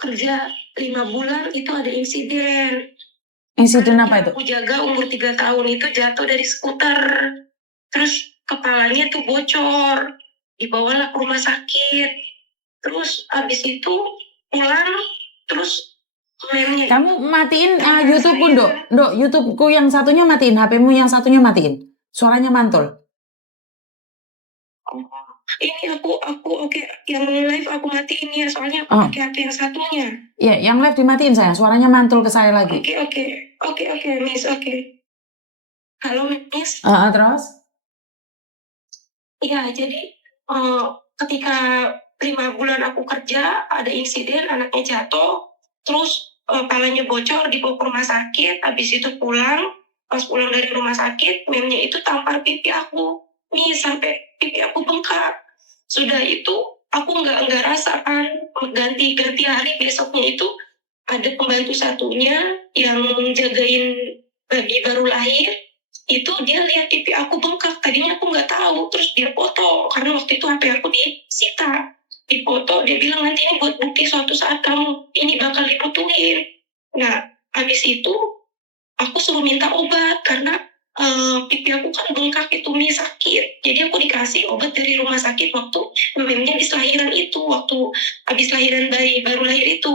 kerja 5 bulan itu ada insiden. Insiden Anak apa yang itu? aku jaga umur 3 tahun itu jatuh dari skuter. Terus kepalanya tuh bocor. Dibawalah ke rumah sakit. Terus abis itu pulang, terus memnya. Kamu matiin Teman YouTube-ku, saya. Dok, YouTube-ku yang satunya matiin, HP-mu yang satunya matiin. Suaranya mantul. Oh, ini aku oke, yang live aku matiin ya, soalnya aku pakai HP yang satunya. Iya, yang live dimatiin sayang, suaranya mantul ke saya lagi. Oke, Miss, oke. Halo, Miss. Terus? Iya, jadi ketika 5 bulan aku kerja, ada insiden anaknya jatuh, terus palanya bocor, dibawa ke rumah sakit, habis itu pulang, pas pulang dari rumah sakit, memnya itu tampar pipi aku, nih sampai pipi aku bengkak. Sudah itu aku nggak rasa kan, ganti hari besoknya itu ada pembantu satunya yang jagain bayi baru lahir, itu dia lihat pipi aku bengkak, tadinya aku nggak tahu, terus dia foto karena waktu itu HP aku disita, dipoto, dia bilang nanti ini buat bukti suatu saat kamu ini bakal dibutuhin. Nah, habis itu aku suruh minta obat karena pipi aku kan bengkak itu nih sakit, jadi aku dikasih obat dari rumah sakit waktu memangnya habis lahiran itu, waktu habis lahiran bayi baru lahir itu.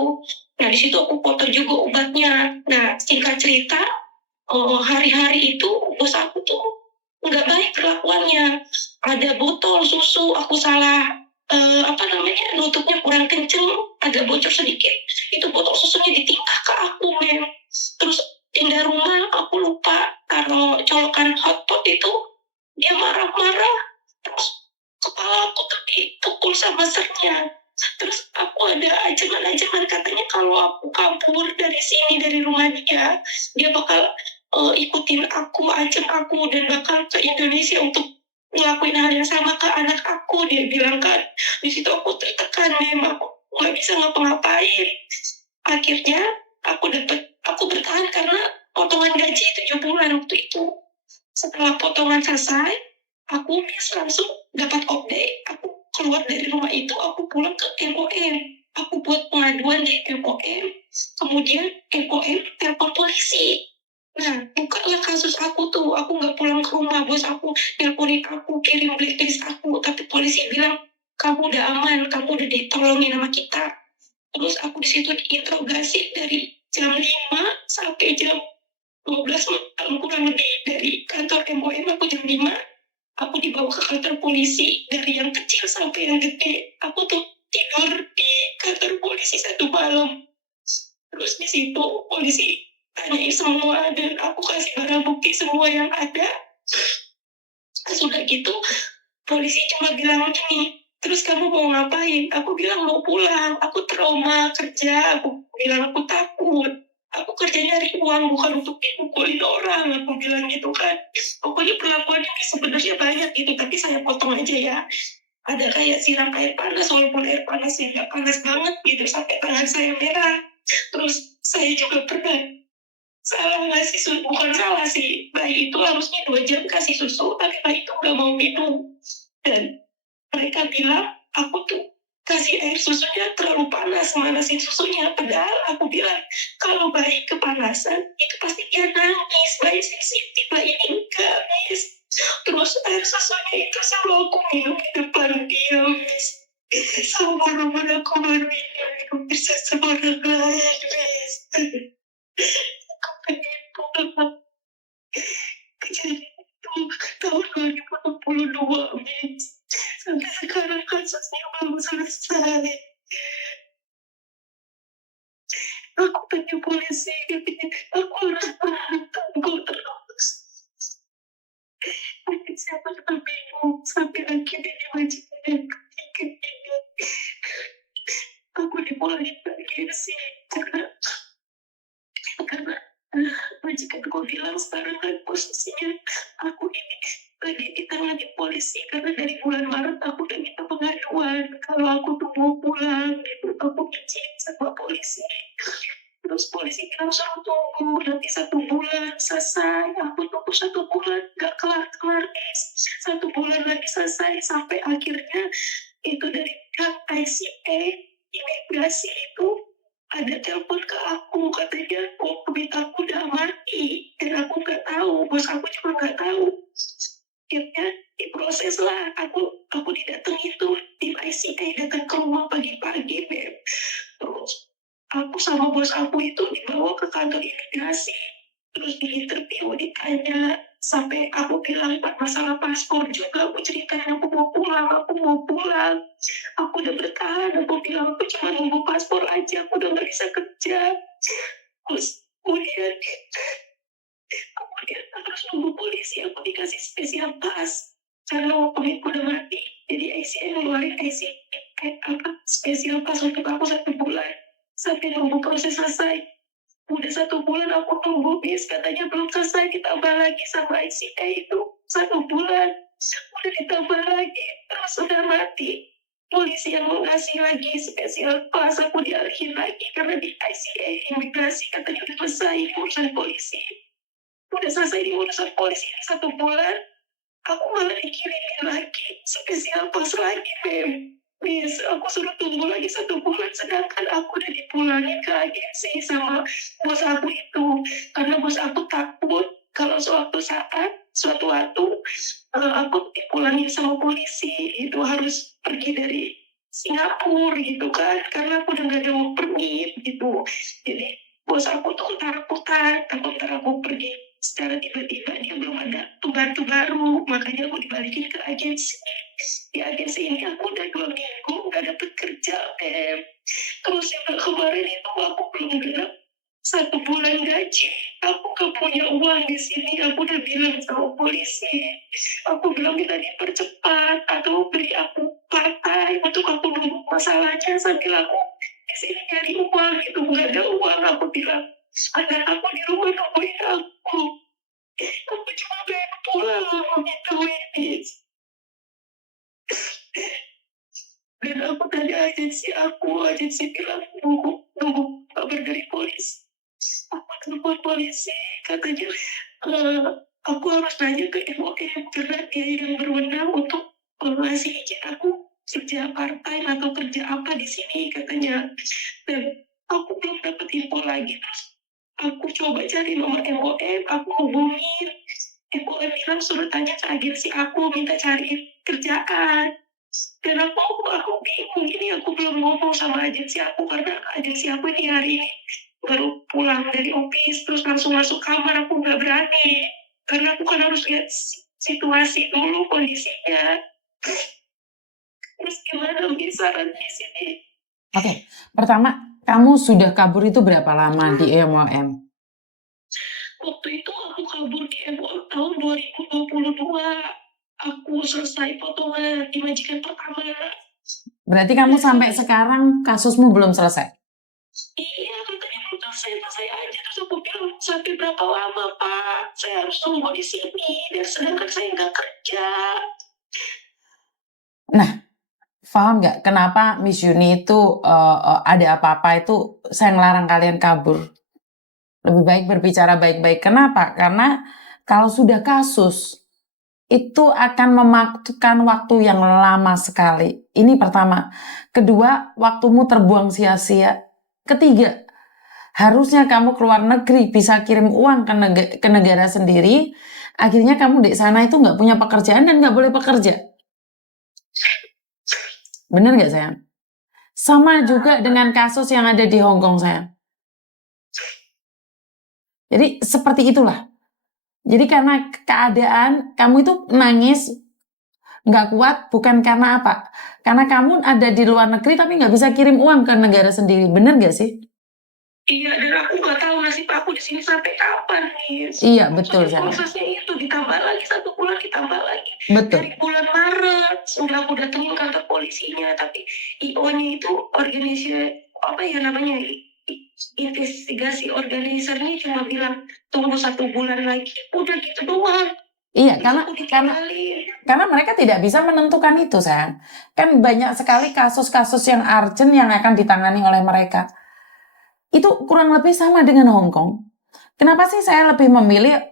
Nah, di situ aku foto juga obatnya. Nah, singkat cerita, hari-hari itu bos aku tuh nggak baik perlakuannya. Ada botol susu, aku salah nutupnya kurang kenceng, agak bocor sedikit. Itu botol susunya ditingkah ke aku, men. Terus pindah rumah, aku lupa taruh colokan hotpot itu, dia marah-marah. Terus kepala aku tuh dipukul sama sernya. Terus aku ada ancaman katanya kalau aku kabur dari sini, dari rumah dia bakal ikutin aku, ancam aku, dan bakal ke Indonesia untuk ngelakuin hal yang sama ke anak aku, dia bilang kan. Di situ aku tertekan, memang aku nggak bisa ngapa-ngapain. Akhirnya aku bertahan karena potongan gaji 7 bulan waktu itu. Setelah potongan selesai, aku langsung dapat update, aku keluar dari rumah itu, aku pulang ke MOM. Aku buat pengaduan di MOM, kemudian MOM telepon polisi. Nah, bukalah kasus aku tuh, aku nggak pulang ke rumah, bos aku teleponin aku, kirim blacklist aku, tapi polisi bilang, kamu udah aman, kamu udah ditolongin sama kita. Terus aku di situ diinterogasi dari jam 5 sampai jam 12 malam kurang lebih, dari kantor MOM aku jam 5, aku dibawa ke kantor polisi, dari yang kecil sampai yang gede. Aku tuh tidur di kantor polisi 1 malam. Terus di situ polisi tanyain semua dan aku kasih barang bukti semua yang ada. Sudah gitu polisi cuma bilang gini, terus kamu mau ngapain? Aku bilang mau pulang, aku trauma kerja, aku bilang aku takut. Aku kerja nyari uang, bukan untuk dipukulin orang, aku bilang gitu kan. Pokoknya perlakuannya sebenarnya banyak gitu, tapi saya potong aja ya. Ada kayak siram air panas, walaupun air panasnya nggak panas banget gitu, sampai tangan saya merah. Terus saya juga pernah salah ngasih susu, bukan salah sih, bayi itu harusnya 2 jam kasih susu, tapi bayi itu nggak mau minum. Dan mereka bilang aku tuh kasih air susunya terlalu panas, manasin susunya. Padahal aku bilang kalau bayi kepanasan itu pasti dia nangis, bayi sensitif, bayi ini enggak, Miss. Terus air susunya itu selalu aku minum di depan dia, Miss. Sama orang aku minum bisa sama orang lain, Miss. Aku pengen pulang. Kejadian itu tahun 2022, Miss. Sampai sekarang kasusnya belum selesai. Aku tanya polisi, aku harus tunggu terus. Tapi saya tetap bingung sampai akhirnya diwajibkan ketiga. Aku dimulai lagi sih karena majikanku bilang sekarang kan posisinya aku ini lagi ditangani polisi karena dari bulan Maret aku udah minta pengaduan kalau aku tuh mau pulang gitu, aku izin sama polisi. Terus polisi bilang suruh tunggu nanti 1 bulan selesai. Aku tunggu 1 bulan gak kelar-kelar, 1 bulan lagi selesai, sampai akhirnya itu dari pihak ICA imigrasi itu ada telepon ke aku, katanya komputer aku udah mati, dan aku nggak tahu, bos aku juga nggak tahu. Akhirnya diproses lah, aku didatengin tuh tim ICA, datang ke rumah pagi-pagi, Beb. Terus aku sama bos aku itu dibawa ke kantor imigrasi, terus diinterview, ditanya, sampai aku bilang masalah paspor juga, aku ceritain aku mau pulang. Aku udah bertahan, aku bilang aku cuma nunggu paspor aja, aku udah nggak bisa kerja. Terus kemudian aku harus nunggu polisi, aku dikasih spesial pas karena waktu udah mati. Jadi ICA ngeluarin spesial pas untuk aku 1 bulan sampai nunggu proses selesai. Udah 1 bulan aku nunggu, bis katanya belum selesai, ditambah lagi sama ICA itu 1 bulan, udah ditambah lagi, terus udah mati. Polisi yang mau ngasih lagi spesial pas aku dialihin lagi karena di ICA imigrasi katanya udah selesai di urusan polisi. Udah selesai di urusan polisi ini 1 bulan, aku malah dikirimin lagi spesial pas lagi, Beb. Bis, aku suruh tunggu lagi 1 bulan, sedangkan aku udah dipulangin ke agensi sama bos aku itu. Karena bos aku takut kalau suatu waktu aku dipulangin sama polisi, itu harus pergi dari Singapura gitu kan, karena aku udah gak ada work permit gitu. Jadi bos aku tuh takut aku pergi secara tiba-tiba, dia belum ada pembantu baru, makanya aku dibalikin ke agensi. Di agensi ini aku udah 2 minggu gak dapet kerja, terus yang kemarin itu aku belum genap 1 bulan gaji, aku gak punya uang di sini. Aku udah bilang sama polisi, aku bilang minta dipercepat atau beri aku part-time untuk aku nunggu masalahnya sambil aku di sini nyari uang. Itu nggak ada uang, aku bilang anak aku di rumah nungguin aku cuma pengen pulang gitu ini. Dan aku tanya agensi bilang nunggu kabar dari polisi. Aku telepon polisi, katanya aku harus nanya ke MOM karena dia yang berwenang untuk ngasih izin aku kerja part-time atau kerja apa di sini, katanya. Dan aku belum dapat info lagi. Terus aku coba cari nomor MOM, aku hubungin. MOM bilang suruh tanya ke agensi aku, minta cari kerjaan. Dan aku bingung ini, aku belum ngomong sama agensi aku karena agensi aku ini hari ini baru pulang dari office, terus langsung masuk kamar, aku nggak berani karena aku kan harus lihat situasi dulu, kondisinya. Terus gimana saran di sini? Oke, pertama kamu sudah kabur itu berapa lama di MOM? Waktu itu aku kabur di MOM tahun 2022. Aku selesai potongan di majikan pertama. Berarti kamu sampai sekarang kasusmu belum selesai? Iya, katanya belum selesai aja. Terus aku bilang, sampai berapa lama Pak? Saya harus tunggu di sini, dan sedangkan saya nggak kerja. Nah, paham nggak kenapa Miss Yuni itu ada apa-apa itu saya ngelarang kalian kabur? Lebih baik berbicara baik-baik. Kenapa? Karena kalau sudah kasus, itu akan memakan waktu yang lama sekali. Ini pertama. Kedua, waktumu terbuang sia-sia. Ketiga, harusnya kamu keluar negeri bisa kirim uang ke negara sendiri. Akhirnya kamu di sana itu nggak punya pekerjaan dan nggak boleh bekerja. Bener nggak sayang? Sama juga dengan kasus yang ada di Hong Kong sayang. Jadi seperti itulah. Jadi karena keadaan kamu itu nangis nggak kuat bukan karena apa? Karena kamu ada di luar negeri tapi nggak bisa kirim uang ke negara sendiri, bener nggak sih? Iya, dan aku nggak tahu nasib aku di sini sampai kapan nih. Iya betul sayang. Prosesnya itu ditambah lagi 1 bulan, ditambah lagi. Betul. Dari bulan Maret sudah aku datengin kantor polisinya, tapi IO-nya itu organisasi apa ya namanya, investigasi organisernya cuma bilang tunggu 1 bulan lagi, udah gitu doang. Iya, karena mereka tidak bisa menentukan itu, sayang. Kan banyak sekali kasus-kasus yang urgent yang akan ditangani oleh mereka. Itu kurang lebih sama dengan Hong Kong. Kenapa sih saya lebih memilih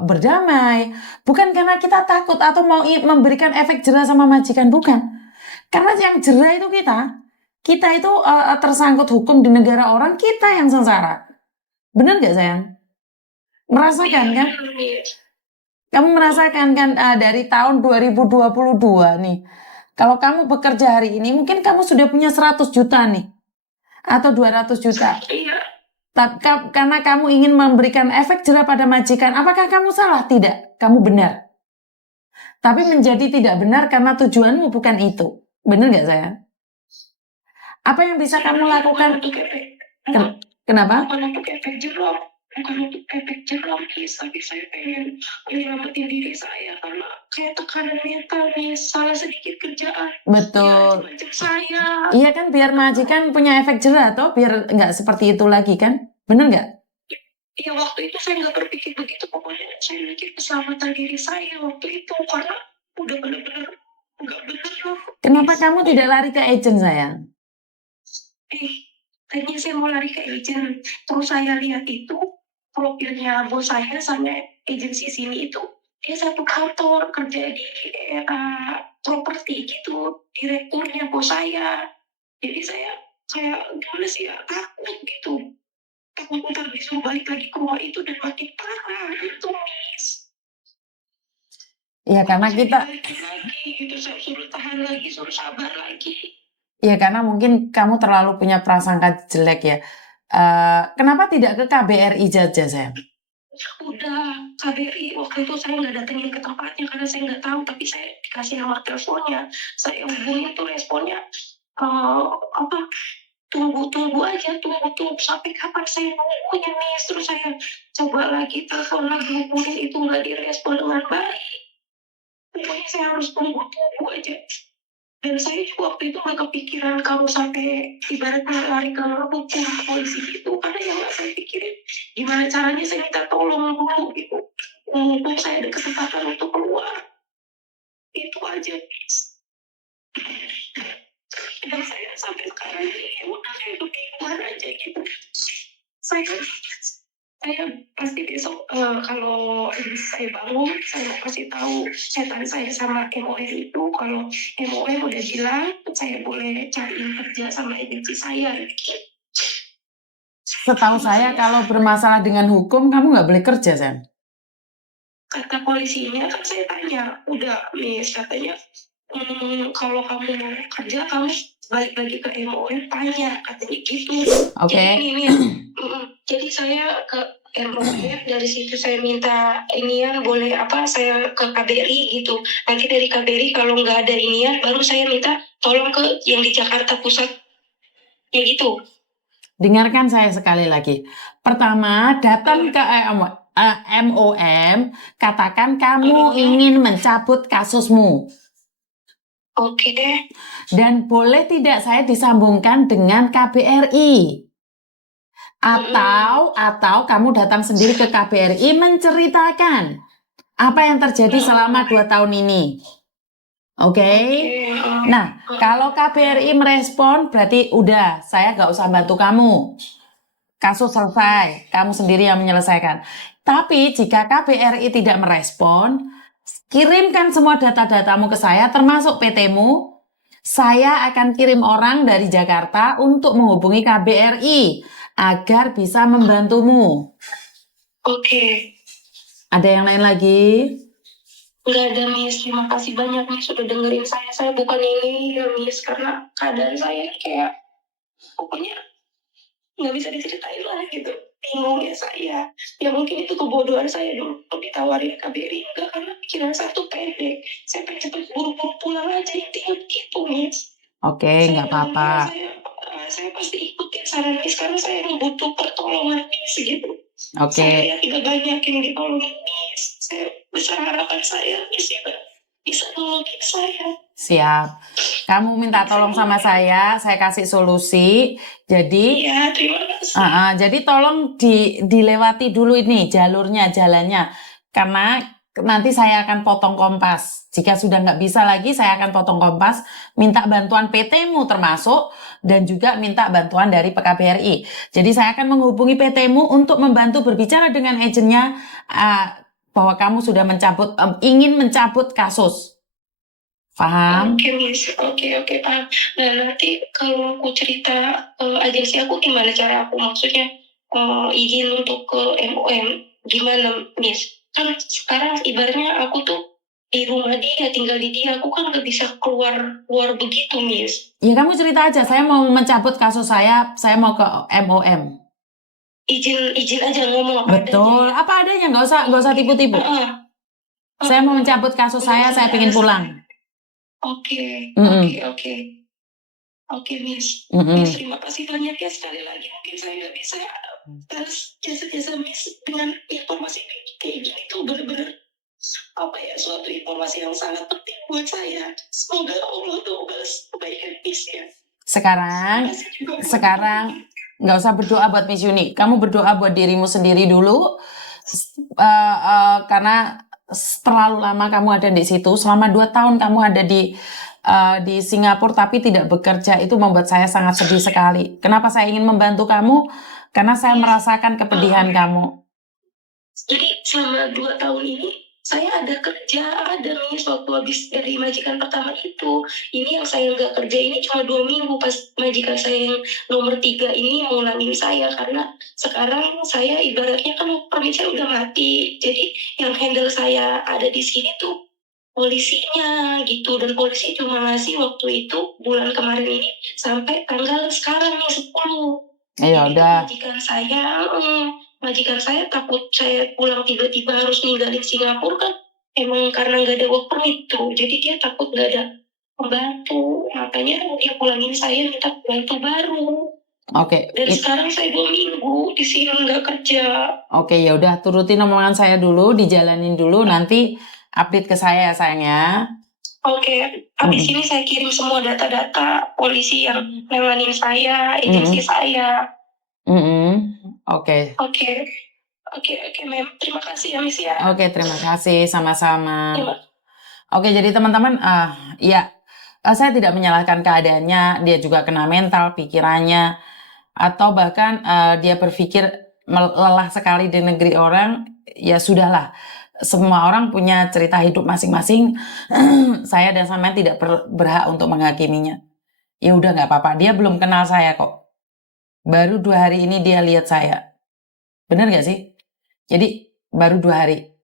berdamai? Bukan karena kita takut atau mau memberikan efek jerah sama majikan, bukan. Karena yang jerah itu kita. Kita itu tersangkut hukum di negara orang, kita yang sengsara. Bener nggak sayang? Merasakan kan? Kamu merasakan kan dari tahun 2022 nih. Kalau kamu bekerja hari ini, mungkin kamu sudah punya 100 juta nih. Atau 200 juta. Iya. Karena kamu ingin memberikan efek jerah pada majikan, apakah kamu salah? Tidak, kamu benar. Tapi menjadi tidak benar karena tujuanmu bukan itu. Benar nggak sayang? Apa yang bisa kamu lakukan? Kenapa? Bukan untuk efek jerah, bukan untuk efek jerah, tapi saya pengen menyelamatin diri saya karena kayak tekanan mental nih, salah sedikit kerjaan. Betul. Ya, saya. Iya kan, biar majikan punya efek jerah toh, biar nggak seperti itu lagi kan? Bener nggak? Iya, waktu itu saya nggak berpikir begitu, pokoknya saya mikir keselamatan diri saya waktu itu karena udah benar-benar nggak benar. Kenapa kamu tidak lari ke agent sayang? Tadinya saya mau lari ke agent, terus saya lihat itu profilnya bos saya sama agensi sini itu dia satu kantor kerja di properti gitu, direkturnya bos saya. Jadi saya kayak gimana sih ya, takut gitu, takut ntar disuruh balik lagi ke rumah itu dan makin parah itu, Miss. Ya karena kita lagi gitu, saya suruh tahan lagi, suruh sabar lagi. Ya karena mungkin kamu terlalu punya prasangka jelek ya. Kenapa tidak ke KBRI saja, sayang? Udah, KBRI waktu itu saya nggak datengin ke tempatnya karena saya nggak tahu, tapi saya dikasih nomor teleponnya. Saya hubungin tuh responnya tunggu aja, tunggu sampai kapan saya nunggunya, Miss. Terus saya coba lagi telepon lagi, hubungin itu nggak direspon dengan baik. Pokoknya saya harus tunggu aja. Dan saya juga waktu itu nggak kepikiran kalau sampai ibaratnya lari ke hukum polisi gitu, karena yang nggak saya pikirin gimana caranya saya minta tolong dulu gitu, mumpung saya ada kesempatan untuk keluar. Itu aja, Miss. Dan saya sampai sekarang ini ya udah kayak kebingungan aja gitu. Saya pasti besok kalau saya bangun, saya mau kasih tahu setan saya sama MOM itu, kalau MOM udah bilang saya boleh cariin kerja sama agensi saya. Setahu saya kalau bermasalah dengan hukum kamu nggak boleh kerja, Sam. Kata polisinya kan saya tanya, udah Miss, katanya kalau kamu mau kerja kamu balik lagi ke MOM tanya, katanya gitu. Oke. Jadi saya ke MOM, dari situ saya minta inian boleh saya ke KBRI gitu. Nanti dari KBRI kalau nggak ada inian baru saya minta tolong ke yang di Jakarta Pusat. Ya gitu. Dengarkan saya sekali lagi. Pertama, datang ke MOM, katakan kamu ingin mencabut kasusmu. Oke deh. Dan boleh tidak saya disambungkan dengan KBRI? Atau kamu datang sendiri ke KBRI menceritakan apa yang terjadi selama 2 tahun ini. Oke? Nah, kalau KBRI merespon berarti udah, saya nggak usah bantu kamu. Kasus selesai, kamu sendiri yang menyelesaikan. Tapi jika KBRI tidak merespon, kirimkan semua data-datamu ke saya, termasuk PT-mu. Saya akan kirim orang dari Jakarta untuk menghubungi KBRI agar bisa membantumu. Oke. Ada yang lain lagi? Nggak ada, Miss. Terima kasih banyak, Miss, sudah dengerin saya. Saya bukan ini ya, Miss, karena keadaan saya kayak pokoknya nggak bisa diceritain lah gitu. Bingung ya saya. Ya mungkin itu kebodohan saya dulu untuk ditawarin KBRI. Enggak, karena pikiran saya tuh pendek. Saya pengen cepet buru-buru pulang aja, intinya begitu, Miss. Oke, nggak apa-apa. Saya pasti ikutin saran Miss karena saya butuh pertolongan Miss gitu. Oke. Saya tidak banyak yang ditolongin Miss. Saya besar harapan saya Miss bisa nolongin saya. Siap. Kamu minta tolong sama saya kasih solusi. Jadi, ya, terima kasih. Jadi tolong dilewati dulu ini jalannya. Karena nanti saya akan potong Kompas. Jika sudah nggak bisa lagi, saya akan potong Kompas, minta bantuan PT-mu termasuk, dan juga minta bantuan dari PKBRI. Jadi saya akan menghubungi PT-mu untuk membantu berbicara dengan agennya bahwa kamu sudah ingin mencabut kasus. Paham? Oke, Miss. Oke, paham. Nah, nanti kalau aku cerita agensi aku gimana cara aku maksudnya izin untuk ke MOM gimana, Miss? Kan sekarang ibaratnya aku tuh di rumah dia, tinggal di dia, aku kan nggak bisa keluar begitu, Miss. Ya kamu cerita aja, saya mau mencabut kasus saya mau ke MOM. Izin aja ngomong apa Betul, adanya. apa adanya, nggak usah tipu-tipu. Saya mau mencabut kasus saya pingin pulang. Oke, Mm-mm. Oke, Miss. Mm-mm. Miss, terima kasih banyak ya sekali lagi. Mungkin saya nggak bisa balas jasa-jasa Miss dengan informasi kayak gini tuh bener-bener suatu informasi yang sangat penting buat saya. Semoga Allah tuh balas kebaikan Miss ya. Sekarang nggak usah berdoa buat Miss Yuni. Kamu berdoa buat dirimu sendiri dulu, karena terlalu lama kamu ada di situ. Selama 2 tahun kamu ada di Singapura tapi tidak bekerja, itu membuat saya sangat sedih sekali. Kenapa saya ingin membantu kamu? Karena saya merasakan kepedihan kamu. Jadi selama 2 tahun ini saya ada kerja, ada Miss, waktu habis dari majikan pertama itu. Ini yang saya nggak kerja ini cuma 2 minggu pas majikan saya yang nomor 3 ini ngulangin saya karena sekarang saya ibaratnya kan permit saya udah mati. Jadi yang handle saya ada di sini tuh polisinya gitu, dan polisi cuma ngasih waktu itu bulan kemarin ini sampai tanggal sekarang nih 10. Ya Jadi udah. majikan saya takut saya pulang tiba-tiba harus ninggalin Singapura kan, emang karena nggak ada work permit tuh, jadi dia takut nggak ada pembantu, makanya dia pulangin saya minta pembantu baru. Oke. Dan sekarang saya 2 minggu di sini nggak kerja. Oke, ya udah, turutin omongan saya dulu, dijalanin dulu, nanti update ke saya ya sayang ya. Oke, habis ini saya kirim semua data-data polisi yang nanganin saya, agensi saya. Oke. Oke, Mem. Terima kasih ya, Miss ya. Oke, terima kasih, sama-sama. Terima. Oke, jadi teman-teman, ya, saya tidak menyalahkan keadaannya, dia juga kena mental, pikirannya, atau bahkan dia berpikir lelah sekali di negeri orang, ya sudahlah. Semua orang punya cerita hidup masing-masing. Saya dan sampean tidak berhak untuk menghakiminya. Ya udah nggak apa-apa, dia belum kenal saya kok. Baru 2 hari ini dia lihat saya. Bener nggak sih? Jadi baru 2 hari.